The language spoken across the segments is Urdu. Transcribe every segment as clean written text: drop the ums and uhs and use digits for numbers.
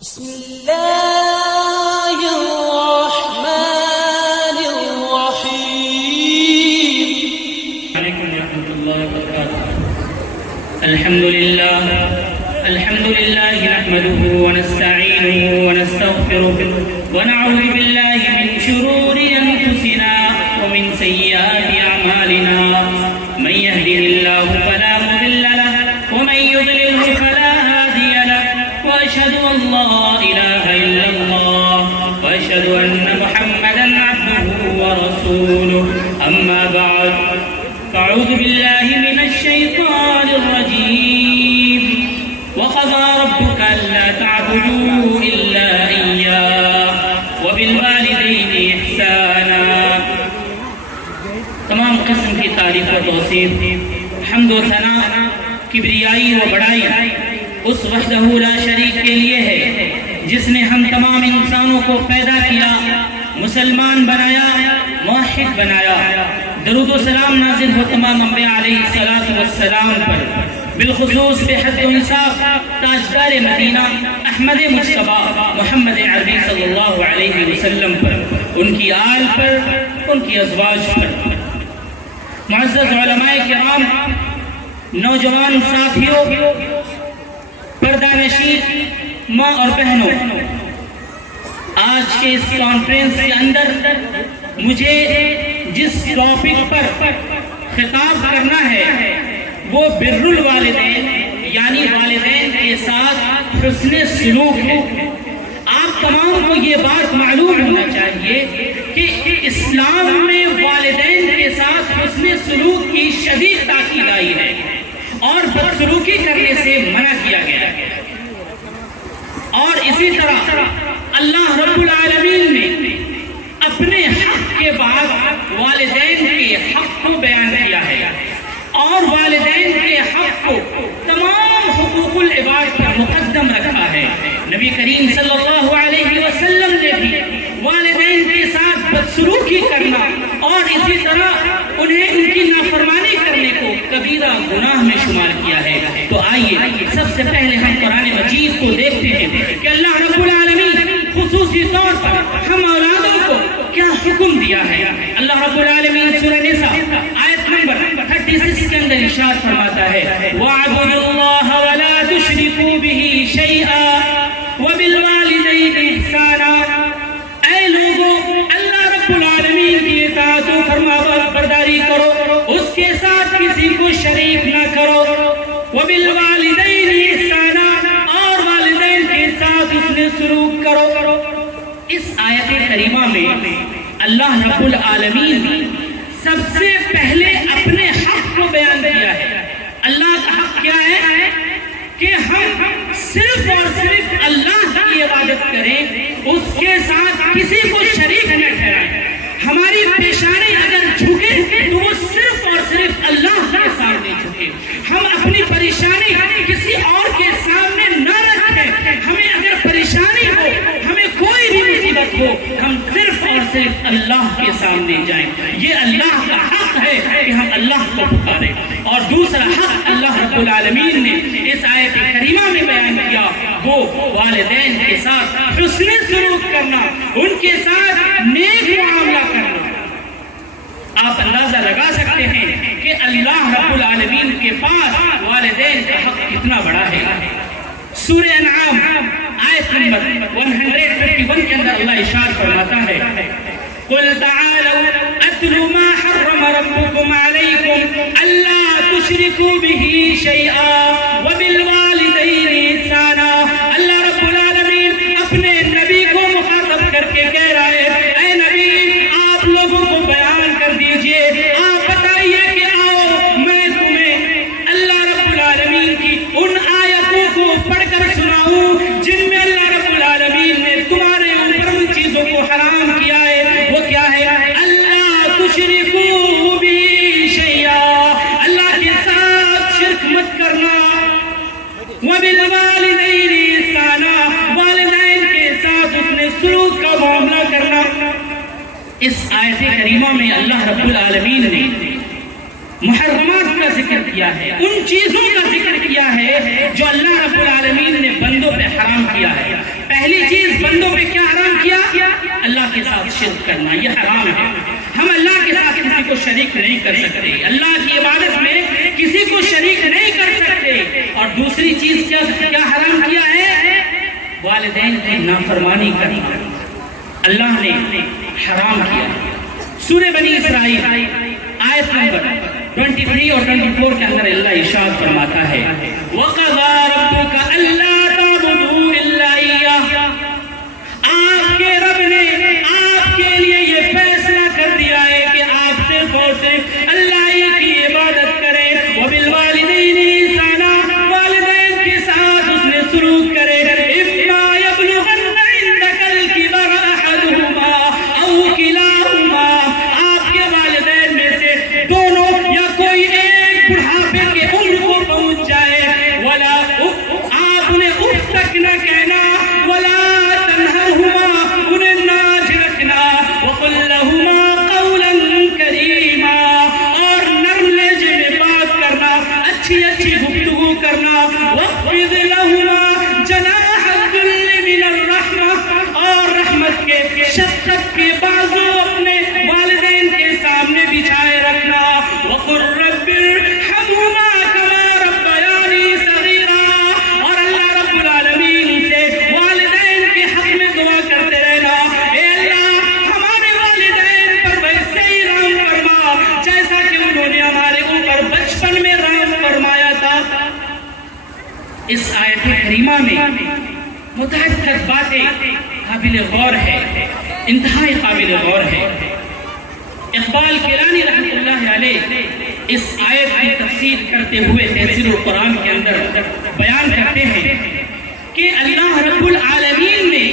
بسم الله الرحمن الرحيم. عليكم ورحمة الله وبركاته. الحمد لله نحمده ونستعينه ونستغفره ونعوذ بالله من شرور أنفسنا ومن سيئات أعمالنا. من يهده الله فلا مضل له ومن يضلله فلا هادي له. وأشهد أن لا إله إلا الله وأشهد أن محمدا عبده ورسوله. أما بعد فأعوذ بالله من الشيطان الرجيم. وقضى ربك ألا تعبدوا إلا إياه وبالوالدين إحسانا. تمام قسم کی تعریف و توصیف، حمد و ثنا، کبریائی و بڑائی اس وحدہ لا شریک کے لیے ہے جس نے ہم تمام انسانوں کو پیدا کیا، مسلمان بنایا، موحد بنایا. درود و سلام نازل ہو تمام انبیاء علیہ السلام پر، بالخصوص بے حد و انصاف تاجدار مدینہ احمد مجتبیٰ محمد عربی صلی اللہ علیہ وسلم پر، ان کی آل پر، ان کی ازواج پر. معزز علماء کرام، نوجوان ساتھیوں، پردہ نشین ماں اور بہنوں، آج کے اس کانفرنس کے اندر مجھے جس ٹاپک پر خطاب کرنا ہے وہ بر الوالدین یعنی والدین کے ساتھ حسن سلوک ہے. آپ تمام کو یہ بات معلوم ہونا چاہیے کہ اسلام میں والدین کے ساتھ حسن سلوک کی شدید تاکید آئی ہے اور بدسلوکی کرنے سے منع کیا گیا ہے. اور اسی طرح اللہ رب العالمین نے اپنے حق کے بعد والدین کے حق کو بیان کیا ہے اور والدین کے حق کو تمام حقوق العباد پر مقدم رکھا ہے. نبی کریم صلی اللہ علیہ وسلم نے بھی والدین کے ساتھ بدسلوکی کرنا اور اسی طرح انہیں ان کی نافرمانی کرنے کو کبیرہ گناہ میں شمار کیا ہے. تو آئیے سب سے پہلے ہم قرآن مجید کو دیکھتے ہیں کہ اللہ رب العالمین خصوصی طور پر ہم اولادوں کو کیا حکم دیا ہے. اللہ رب العالمین سورہ نساء آیت نمبر 36 کے اندر ارشاد فرماتا ہے وَاعْبُدُوا اللَّهَ وَلَا تُشْرِكُوا بِهِ شَيْئًا وَبِالْوَالِدَيْنِ إِحْسَانًا. اے لوگوں، اللہ رب العالمین کی اطاعت و فرمانبرداری کرو، اس کے ساتھ کسی کو شریک نہ کرو. وَبِالْوَالِدَيْنِ إِحْسَانًا، اور والدین کے ساتھ اس نے سلوک کرو. اس آیت کریمہ میں اللہ رب العالمین نے سب سے پہلے اپنے حق کو بیان کیا ہے. اللہ کا حق کیا ہے کہ ہم صرف اور صرف اللہ کی عبادت کریں، اس کے ساتھ کسی کو شریک نہ ٹھہرائیں. ہماری پیشانی اگر جھکے تو وہ صرف اور صرف اللہ کے سامنے جھکے. ہم اپنی پریشانی کسی اور کے سامنے نہ رکھیں. ہمیں اگر پریشانی ہو، ہمیں کوئی بھی مصیبت ہو، ہم صرف اور صرف اللہ کے سامنے جائیں. یہ اللہ کا حق ہے کہ ہم اللہ کو پکاریں. اور دوسرا حق اللہ رب العالمین نے اس آیت کریمہ میں بیان کیا، وہ والدین کے ساتھ حسن سلوک کرنا، ان کے ساتھ نیک معاملہ کرنا. آپ اندازہ لگا سکتے ہیں کہ اللہ رب العالمین کے پاس والدین کا حق کتنا بڑا ہے. سورہ انعام آیت نمبر 151 کے اندر اللہ ارشاد فرماتا ہے قُلْ تَعَالَوْا أَتْلُ مَا حَرَّمَ رَبُّكُمْ عَلَيْكُمْ أَلَّا تُشْرِكُوا بِهِ شَيْئًا وَبِالْوَالِدَيْنِ إِحْسَانًا. اللہ رب العالمین اپنے نبی کو مخاطب کر کے کہہ رہا ہے اے نبی، آپ لوگوں کو بیان کر دیجئے، آپ بتائیے کہ آؤ میں تمہیں اللہ رب العالمین کی ان آیتوں کو پڑھ کر سناؤں جن میں اللہ رب العالمین نے تمہارے اوپر ان چیزوں کو حرام کیا ہے. وہ کیا ہے؟ اللہ تشرکوا بہ شیئا، اللہ کے ساتھ شرک مت کرنا. وبالوالدین احسانا، والدین کے ساتھ اس نے سلوک کا معاملہ کرنا. اس آیت کریمہ میں اللہ رب العالمین نے محرمات کا ذکر کیا ہے، ان چیزوں کا ذکر کیا ہے جو اللہ رب العالمین نے بندوں پہ حرام کیا ہے. پہلی چیز بندوں پہ کیا حرام کیا؟ اللہ کے ساتھ شرک کرنا، یہ حرام ہے۔ ہم اللہ کے ساتھ کسی کو شریک نہیں کر سکتے، اللہ کی عبادت میں کسی کو شریک نہیں کر سکتے۔ اور دوسری چیز کیا حرام کیا ہے؟ والدین کی نافرمانی کرنا اللہ نے حرام کیا۔ سورہ بنی اسرائیل آیت نمبر 23 اور 24 کے اندر اللہ ارشاد فرماتا ہے وَقَضَىٰ رَبُّكَ أَلَّا تَعْبُدُوا إِلَّا إِيَّاهُ، آپ کے رب نے آپ کے لیے یہ فیصلہ کر دیا ہے کہ آپ صرف اور صرف اللہ کی عبادت کریں۔ وَبِالْوَالِدَيْنِ إِحْسَانًا، والدین کے ساتھ اس نے سلوک کرے۔ إِمَّا يَبْلُغَنَّ عِندَكَ الْكِبَرَ أَحَدُهُمَا أَوْ كِلَاهُمَا، آپ کے والدین میں سے دونوں یا کوئی ایک بڑھاپے کے عمر کو پہنچ جائے، ولا آپ انہیں اف تک نہ کہنا، ولا تنہرہما، انہیں ناج رکھنا، وقل لہما قولا کریما، اور نرم لہجے میں بات کرنا، اچھی اچھی گفتگو کرنا، واخفض لہما جناح الذل من الرحمہ، اور رحمت کے شفقت کے بازو اپنے والدین کے سامنے بچھائے رکھنا، وقل رب ارحمہما کما ربیانی صغیرا، اور اللہ رب العالمین سے والدین کے حق میں دعا کرتے رہنا، اے اللہ ہمارے والدین پر ویسے ہی رحم فرما جیسا کہ انہوں نے ہمارے اوپر بچپن میں رحم فرمایا تھا۔ اس آیت کریمہ میں متعدد باتیں قابل غور ہے، انتہائی قابل غور ہے۔ اقبال کیلانی رحمۃ اللہ علیہ اس آیت کی تفسیر کرتے ہوئے تفسیر القرآن کے اندر بیان کرتے ہیں کہ اللہ رب العالمین نے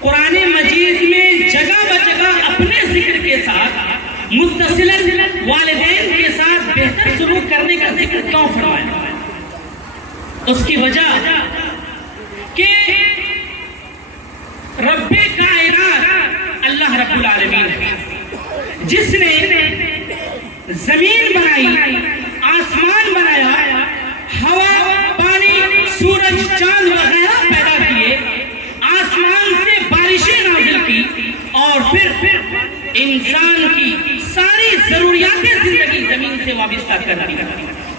قرآن مجید میں جگہ بجگہ اپنے ذکر کے ساتھ متصلاً والدین کے ساتھ بہتر سلوک کرنے کا ذکر کیوں فرمایا؟ اس کی وجہ کہ رب کائنات اللہ رب العالمین ہے، جس نے زمین بنائی، آسمان بنایا، ہوا، پانی، سورج، چاند وغیرہ پیدا کیے، آسمان سے بارشیں نازل کی، اور پھر انسان کی ساری ضروریات زندگی زمین سے وابستہ کر دی،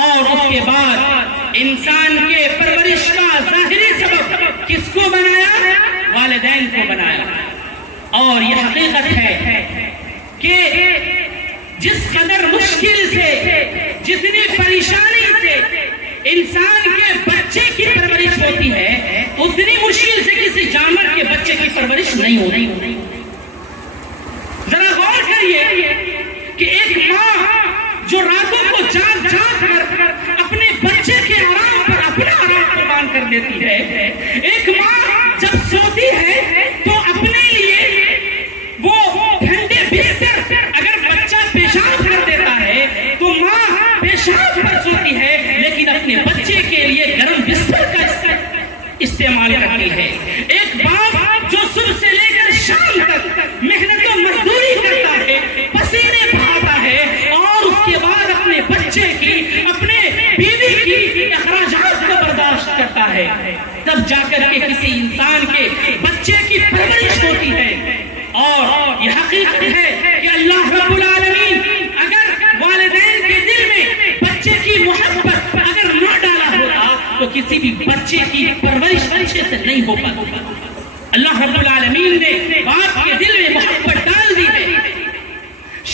اور اس کے بعد انسان کے پرورش کا ظاہری سبب کس کو بنایا؟ والدین کو بنایا۔ اور یہ حقیقت ہے کہ جس قدر مشکل سے، جتنی پریشانی سے انسان کے بچے کی پرورش ہوتی ہے، اتنی مشکل سے کسی جانور کے بچے کی پرورش نہیں ہوتی۔ ذرا غور کریے کہ ایک ماں جو راتوں کو جاگ جاگ کر اپنے بچے کے آرام پر اپنا آرام قربان کر دیتی ہے، ایک ماں جب سوتی ہے تو اپنے لیے وہ ٹھنڈے بستر، اگر بچہ پیشاب کر دیتا ہے تو ماں پیشاب پر سوتی ہے، لیکن اپنے بچے کے لیے گرم بستر کا استعمال کرتی ہے۔ ایک باپ جو صبح سے لے کر شام تک محنت و مزدوری کرتا ہے، پسینے بہاتا ہے، اور اس کے بعد اپنے بچے کی، اپنے بیوی کی اخراجات کو برداشت کرتا ہے، تب جا کر کے کسی انسان کے بچے کی پرورش ہوتی ہے۔ اور یہ حقیقت ہے کہ اللہ رب العالمین اگر والدین کے دل میں بچے کی محبت اگر نہ ڈالا ہوتا تو کسی بھی بچے کی پرورش اچھے سے نہیں ہو پاتی۔ اللہ رب العالمین نے باپ کے دل میں محبت ڈال دی ہے،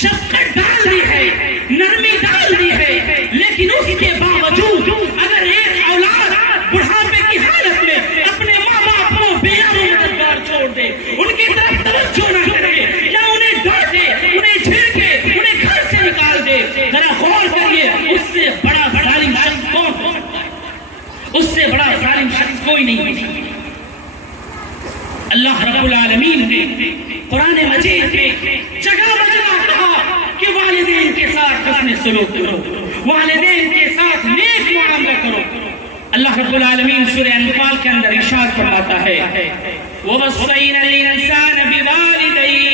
شفقت ڈال دی ہے، نرمی ڈال دی ہے، لیکن اس کے باوجود اگر ایک اولاد بڑھاپے کی حالت میں اپنے ماں باپ کو بے مددگار چھوڑ دے، ان کی طرف توجہ نہ کرے، یا انہیں ڈانٹے، انہیں جھڑکے، انہیں گھر سے نکال دے، ذرا غور کریے اس سے بڑا ظالم شخص کون ہو سکتا ہے؟ اس سے بڑا ظالم شخص کوئی نہیں ہو سکتا۔ اللہ رب العالمین نے قرآن مجید میں جگہ بجگہ کہا کہ والدین کے ساتھ حسن سلوک کرو، والدین کے ساتھ نیک معاملہ کرو۔ اللہ رب العالمین سورہ انفال کے اندر ارشاد فرماتا ہے وَوَصَّيْنَا الْإِنسَانَ بِوَالِدَيْهِ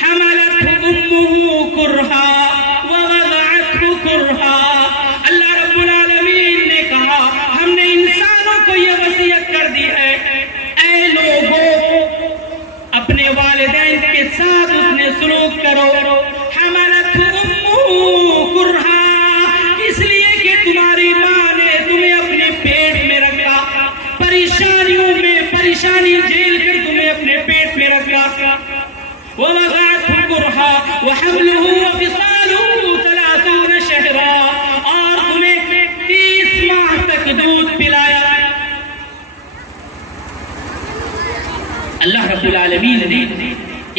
حَمَلَتْهُ أُمُّهُ كُرْهًا وَوَضَعَتْهُ كُرْهًا۔ اللہ رب العالمین نے کہا ہم نے انسانوں کو یہ وصیت کر دی ہے پریشانی جھیل کر تمہیں اپنے پیٹ میں رکھا. وَوَضَعَتْهُ كُرْهًا وَحَمْلُهُ وَفِصَالُهُ 30 شَهْرًا, اور تمہیں 30 ماہ تک دودھ پلایا. اللہ رب العالمین نے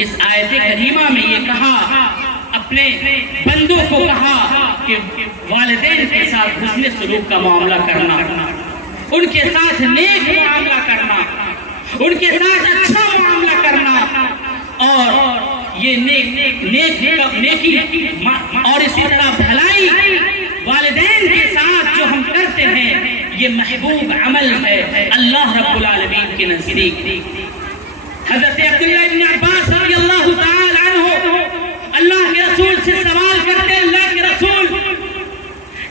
اس آیت کریمہ میں یہ کہا, اپنے بندوں کو کہا کہ والدین کے ساتھ حسن سلوک کا معاملہ کرنا, ان کے ساتھ نیک معاملہ کرنا, ان کے ساتھ اچھا معاملہ کرنا, اور یہ نیکی اور اسی طرح بھلائی والدین کے ساتھ جو ہم کرتے ہیں, یہ محبوب عمل ہے اللہ رب العالمین کے نزدیک. حضرت عبداللہ ابن عباس رضی اللہ تعالی عنہ اللہ کے رسول سے سوال کرتے, اللہ کے رسول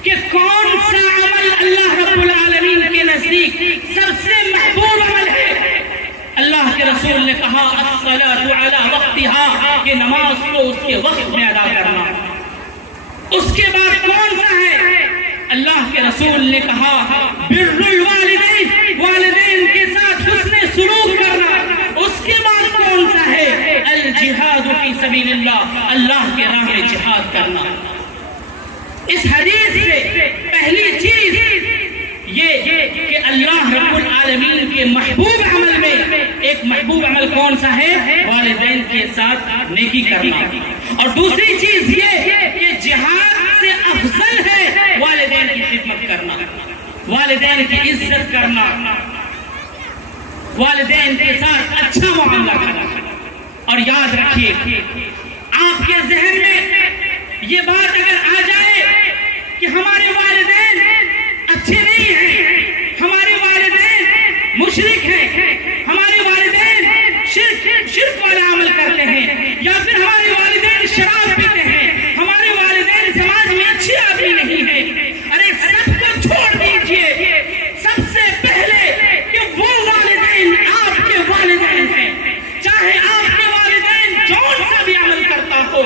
کہ کون سا عمل اللہ رب العالمین کے نزدیک سب سے محبوب عمل ہے؟ اللہ کے رسول نے کہا الصلاۃ علی وقتها, کہ نماز کو اس کے وقت میں ادا کرنا. اس کے بعد کون سا ہے؟ اللہ کے رسول نے کہا بر الوالدین, والدین کے ساتھ حسن سلوک کرنا. اس کے بعد کون سا ہے؟ الجہاد فی سبیل اللہ, اللہ کے راہ میں جہاد کرنا. اس حدیث سے پہلی چیز یہ کہ اللہ رب العالمین کے محبوب عمل میں ایک محبوب عمل کون سا ہے؟ والدین کے ساتھ نیکی کرنا. اور دوسری چیز یہ کہ جہاد سے افضل ہے والدین کی خدمت کرنا, والدین کی عزت کرنا, والدین کے ساتھ اچھا معاملہ کرنا. اور یاد رکھیے, آپ کے ذہن میں یہ بات اگر آ جائے کہ ہمارے والدین اچھے نہیں ہیں, ہمارے والدین مشرک ہیں, ہمارے والدین شرک والا عمل کرتے ہیں, یا پھر ہمارے والدین شراب پیتے ہیں, ہمارے والدین سماج میں اچھے آدمی نہیں ہیں, ارے سب کو چھوڑ دیجئے. سب سے پہلے کہ وہ والدین آپ کے والدین ہیں, چاہے آپ کے والدین جون سا بھی عمل کرتا ہو,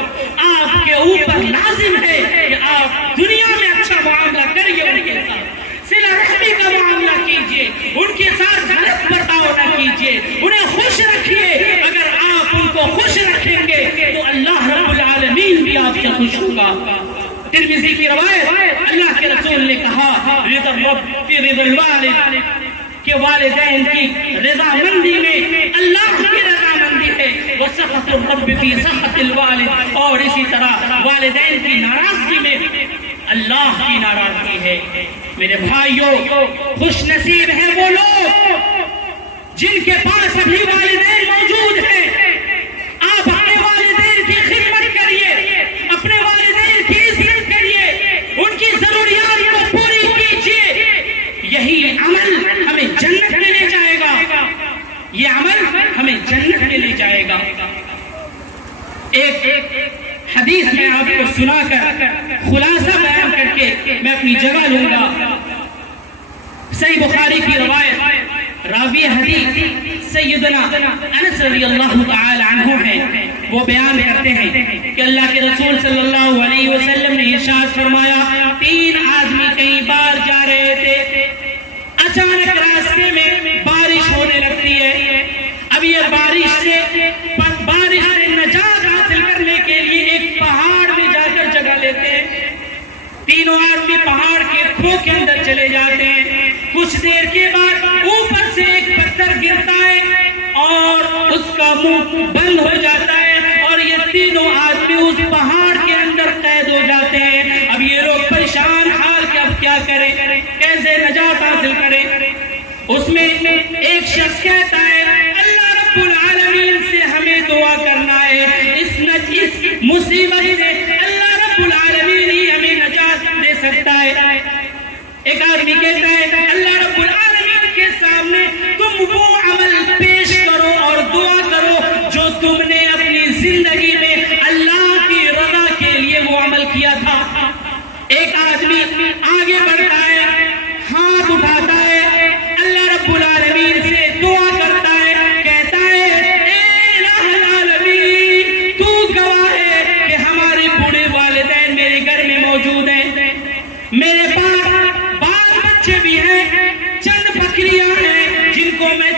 آپ کے اوپر لازم ہے کہ آپ دنیا میں اچھا معاملہ کریے, ان کے ساتھ صلہ رحمی کا معاملہ کیجئے, ان کے ساتھ غلط برتاؤ نہ کیجئے, انہیں خوش رکھیے. اگر آپ ان کو خوش رکھیں گے تو اللہ رب العالمین بھی آپ سے خوش ہوگا. ترمذی کی روایت, اللہ کے رسول نے کہا رضا الرب فی رضا الوالد, کہ والدین کی رضا مندی میں اللہ کی رضا مندی ہے, وسخط الرب فی سخط الوالد, اور اسی طرح والدین کی ناراضگی میں اللہ کی ناراضگی ہے. میرے بھائیوں, خوش نصیب ہیں وہ لوگ جن کے پاس ابھی والدین موجود ہیں. آپ اپنے والدین کی خدمت کریے, اپنے والدین کی عزت کریے, ان کی ضروریات کو پوری کیجیے. یہی عمل ہمیں جنت میں لے جائے گا, یہ عمل ہمیں جنت میں لے جائے گا. ایک حدیث میں آپ کو سنا کر خلاصہ بیان کر کے میں اپنی جگہ لوں گا. صحیح بخاری کی روایت, راوی حدیث سیدنا انس رضی اللہ تعالی عنہ ہیں, وہ بیان کرتے ہیں کہ اللہ کے رسول صلی اللہ علیہ وسلم نے ارشاد فرمایا, 3 آدمی کہیں باہر جا رہے تھے, اچانک راستے میں بارش ہونے لگتی ہے. اب یہ بارش سے نجات حاصل کرنے کے لیے ایک پہاڑ میں جا کر جگہ لیتے ہیں. تینوں آدمی پہاڑ کے کھو کے اندر چلے جاتے ہیں. کچھ دیر کے بعد اوپر سے ایک پتھر گرتا ہے اور اس کا منہ بند ہو جاتا ہے, اور یہ تینوں آدمی اس پہاڑ کے اندر قید ہو جاتے ہیں. اب یہ لوگ پریشان حال کہ اب کیا کریں, کیسے نجات حاصل کریں. اس میں ایک شخص کہتا ہے اللہ رب العالمین سے ہمیں دعا کرنا ہے, اس مصیبت سے اللہ رب العالمین ہی ہمیں نجات دے سکتا ہے. ایک آدمی کہتا ہے اللہ رب العالمین کے سامنے تم وہ عمل پیش کرو اور دعا کرو جو تم نے اپنی زندگی میں اللہ کی رضا کے لیے وہ عمل کیا تھا. ایک آدمی آگے بڑھتا ہے, ہاتھ اٹھاتا ہے, اللہ رب العالمین سے دعا کرتا ہے, کہتا ہے اے الہ العالمین تو گواہ ہے کہ ہمارے بوڑھے والدین میرے گھر میں موجود ہیں, میرے پاس بال بچے بھی ہیں, چند بکریاں ہیں جن کو میں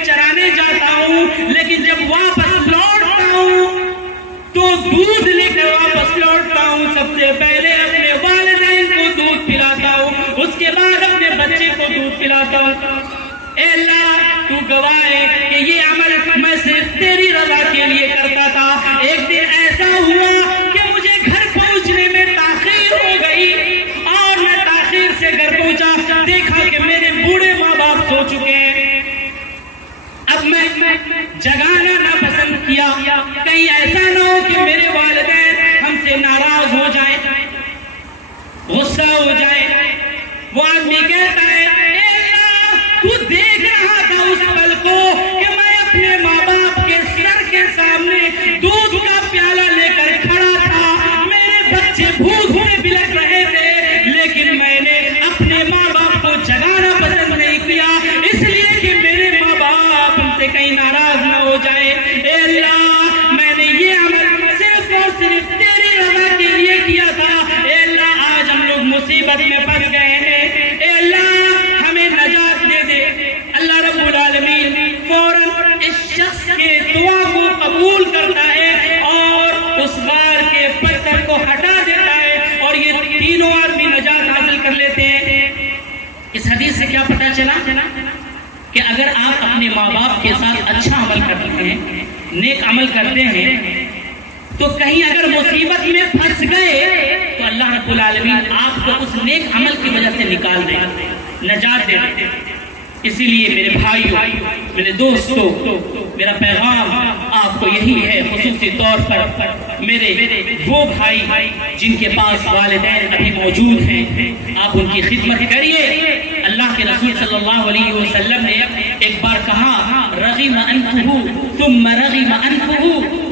لیکن جب واپس لوٹتا ہوں تو دودھ لے کر واپس لوٹتا ہوں. سب سے پہلے اپنے والدین کو دودھ پلاتا ہوں, اس کے بعد اپنے بچے کو دودھ پلاتا ہوں. اے اللہ تو گواہ ہے کہ یہ عمل میں صرف تیری رضا کے لیے کرتا تھا. ایک دن ایسا ہوا کہ مجھے گھر پہنچنے میں تاخیر ہو گئی, اور میں تاخیر سے گھر پہنچا, دیکھا کہ میرے بوڑھے ماں باپ سو چکے ہیں. اب میں جگانا نہ پسند کیا, کہیں ایسا نہ ہو کہ میرے والدین ہم سے ناراض ہو جائیں, غصہ ہو جائے. وہ آدمی کہتا ہے اے اللہ تو دیکھ رہا تھا اس پل کو کہ میں اپنے ماں باپ کے سر کے سامنے دودھ کا پیالہ لے کر کھڑا تھا, میرے بچے بھوک میں بلک رہے تھے, لیکن میں نے اپنے ماں باپ کو جگانا پسند نہیں کیا, اس لیے کہ میرے ماں باپ ہم سے کہیں ناراض نہ ہو جائے. اے اللہ میں نے یہ عمل صرف اور صرف تیری رضا کے لیے کیا تھا. اے اللہ آج ہم لوگ مصیبت میں پھنس گئے ہیں, اے اللہ ہمیں نجات دے دے. اللہ رب العالمین فوراً اس شخص کے دعا کو قبول کرتا ہے اور اس غار کے پتھر کو ہٹا دیتا ہے, اور یہ تینوں آدمی نجات حاصل کر لیتے ہیں. اس حدیث سے کیا پتہ چلا کہ اگر آپ اپنے ماں باپ کے ساتھ اچھا عمل کرتے ہیں, نیک عمل کرتے ہیں, تو کہیں اگر مصیبت میں پھنس گئے تو اللہ رب العالمین آپ کو اس نیک عمل کی وجہ سے نکال دے, نجات دے دے. اسی لیے میرے بھائیوں, میرے دوستوں, میرا پیغام آپ کو یہی ہے, خصوصی طور پر میرے وہ بھائی جن کے پاس والدین ابھی موجود ہیں, آپ ان کی خدمت کریے. اللہ کے رسول صلی اللہ علیہ وسلم نے ایک بار کہا رغم انفہ ثم رغم انفہ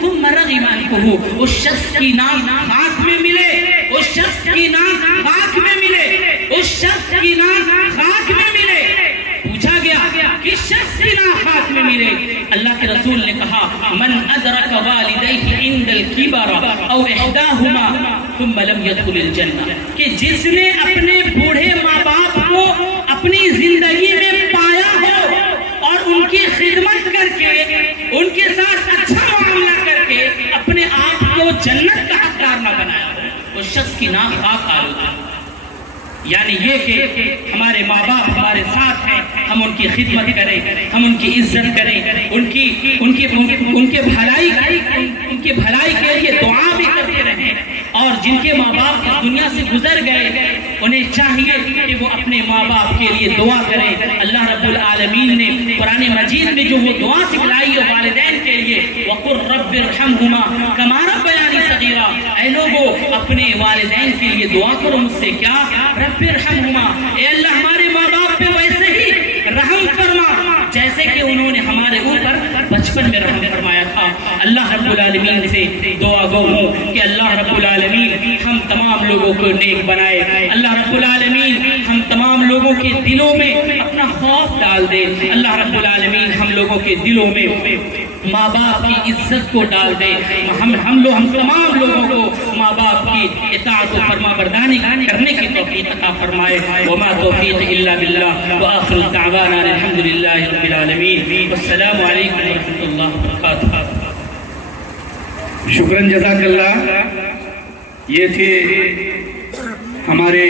ثم رغم انفہ. اس شخص کی ناک خاک میں ملے, اس شخص کی ناک خاک میں ملے, اس شخص کی ناک خاک میں ملے. پوچھا گیا کس شخص کی ناک خاک میں ملے؟ اللہ کے رسول نے کہا من ادرک والدیہ عند الکبر او احداہما ثم لم يدخل الجنہ, کہ جس نے اپنے بوڑھے ماں باپ کو اپنی زندگی میں پایا ہو اور ان کی خدمت کر کے, ان کے ساتھ اچھا معاملہ کر کے اپنے آپ کو جنت کا حقدار نہ بنایا ہو, اس شخص کی ناک خاک آلود ہے. یعنی یہ کہ ہمارے ماں باپ ہمارے ساتھ ہیں, ہم ان کی خدمت کریں, ہم ان کی عزت کریں, ان کے بھلائی کے لیے دعا بھی کرتے رہیں. اور جن کے ماں باپ اس دنیا سے گزر گئے انہیں چاہیے کہ وہ اپنے ماں باپ کے لیے دعا کریں. اللہ رب العالمین نے قرآن مجید میں جو وہ دعا سکھلائی ہے والدین کے لیے, وَقُلْ رَبِّ ارْحَمْهُمَا كَمَا رَبَّيَانِي صَغِيرًا, اے لوگو اپنے والدین کے لیے دعا کرو مجھ سے, کیا رب ارحمہما, اے اللہ ہمارے ماں باپ پہ ویسے ہی رحم فرما جیسے کہ انہوں نے ہمارے اوپر بچپن میں رحم فرمایا تھا. اللہ رب العالمین سے دعا گو ہوں کہ اللہ رب العالمین ہم تمام لوگوں کو نیک بنائے. اللہ رب العالمین ہم تمام لوگوں کے دلوں میں اپنا خوف ڈال دے. اللہ رب العالمین ہم لوگوں کے دلوں میں ماں باپ کی عزت کو ڈال دے. ہم تمام لوگوں کو ماں باپ کی اطاعت و فرما برداری کرنے کی توفیق عطا فرمائے. وما توفیق الا باللہ, وآخر دعوانا الحمد للہ رب العالمین. والسلام علیکم ورحمۃ اللہ وبرکاتہ. شکراً, جزاک اللہ. یہ تھے ہمارے